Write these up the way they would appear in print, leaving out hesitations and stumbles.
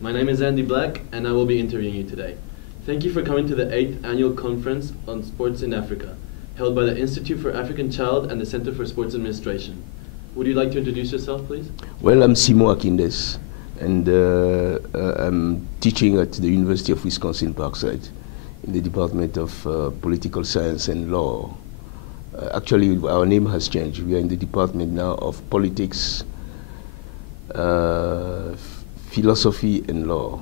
My name is Andy Black, and I will be interviewing you today. Thank you for coming to the 8th Annual Conference on Sports in Africa, held by the Institute for African Child and the Center for Sports Administration. Would you like to introduce yourself, please? Well, I'm Akindes, and I'm teaching at the University of Wisconsin Parkside in the Department of Political Science and Law. Actually, our name has changed. We are in the department now of Politics, Philosophy and Law.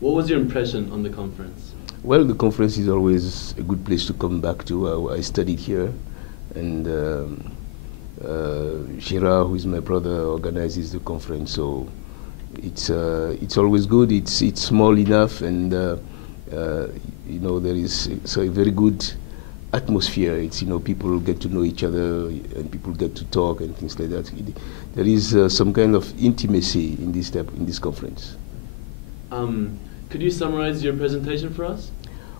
What was your impression on the conference? Well, the conference is always a good place to come back to. I studied here, and Girard, who is my brother, organizes the conference. So it's always good. It's small enough, and you know, there is a very good atmosphere. It's, you know, people get to know each other and people get to talk and things like that. There is some kind of intimacy in this conference. Could you summarize your presentation for us?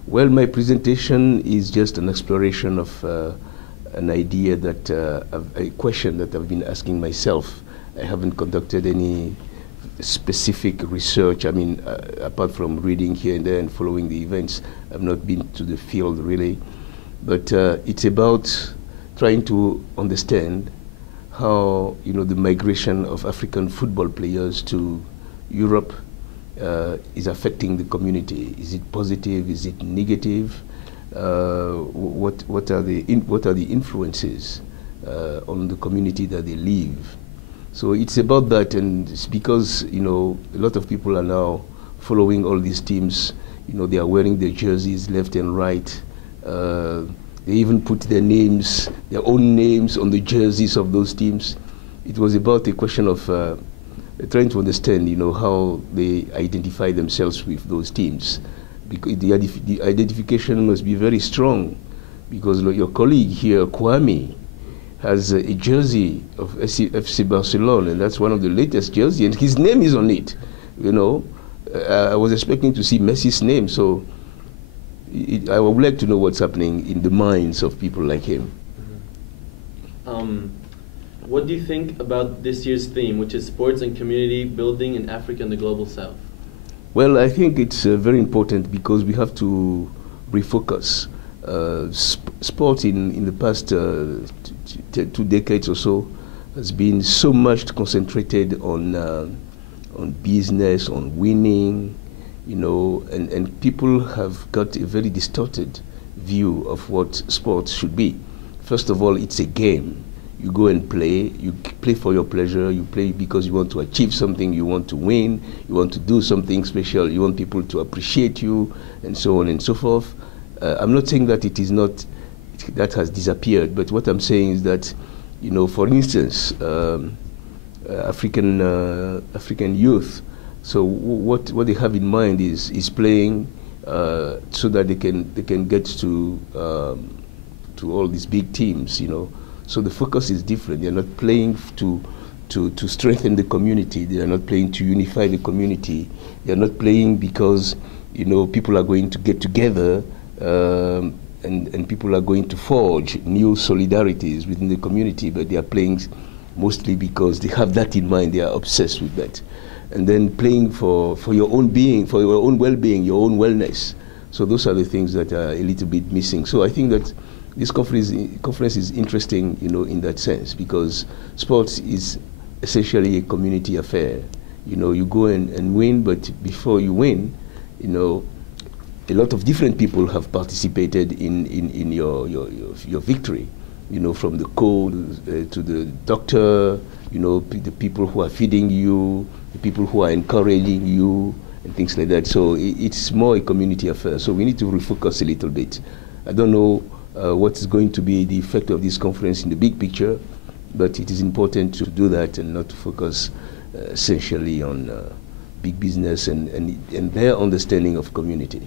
Well, my presentation is just an exploration of an idea that a question that I've been asking myself. I haven't conducted any specific research. I mean, apart from reading here and there and following the events, I've not been to the field really. But it's about trying to understand how, you know, the migration of African football players to Europe is affecting the community. Is it positive? Is it negative? What are the influences on the community that they live? So it's about that, and it's because, you know, a lot of people are now following all these teams. You know, they are wearing their jerseys left and right. They even put their names, their own names, on the jerseys of those teams. It was about a question of trying to understand, you know, how they identify themselves with those teams. Because the identification must be very strong, because your colleague here, Kwame, has a jersey of FC Barcelona, and that's one of the latest jerseys, and his name is on it. You know, I was expecting to see Messi's name, so I would like to know what's happening in the minds of people like him. What do you think about this year's theme, which is sports and community building in Africa and the Global South? Well, I think it's very important because we have to refocus. Sport in the past 2 decades or so has been so much concentrated on business, on winning, you know, and people have got a very distorted view of what sports should be. First of all, it's a game. You go and play, you play for your pleasure, you play because you want to achieve something, you want to win, you want to do something special, you want people to appreciate you, and so on and so forth. I'm not saying that it is not, that has disappeared, but what I'm saying is that, you know, for instance, African youth, so what they have in mind is playing so that they can get to all these big teams, you know. So the focus is different. They are not playing to strengthen the community. They are not playing to unify the community. They are not playing because, you know, people are going to get together and people are going to forge new solidarities within the community. But they are playing mostly because they have that in mind. They are obsessed with that. And then playing for your own being, for your own well-being, your own wellness. So those are the things that are a little bit missing. So I think that this conference is interesting, you know, in that sense, because sports is essentially a community affair. You know, you go and win, but before you win, you know, a lot of different people have participated in your victory. You know, from the coach to the doctor, you know, the people who are feeding you, the people who are encouraging you, and things like that. So it's more a community affair. So we need to refocus a little bit. I don't know what's going to be the effect of this conference in the big picture, but it is important to do that and not to focus essentially on big business and their understanding of community.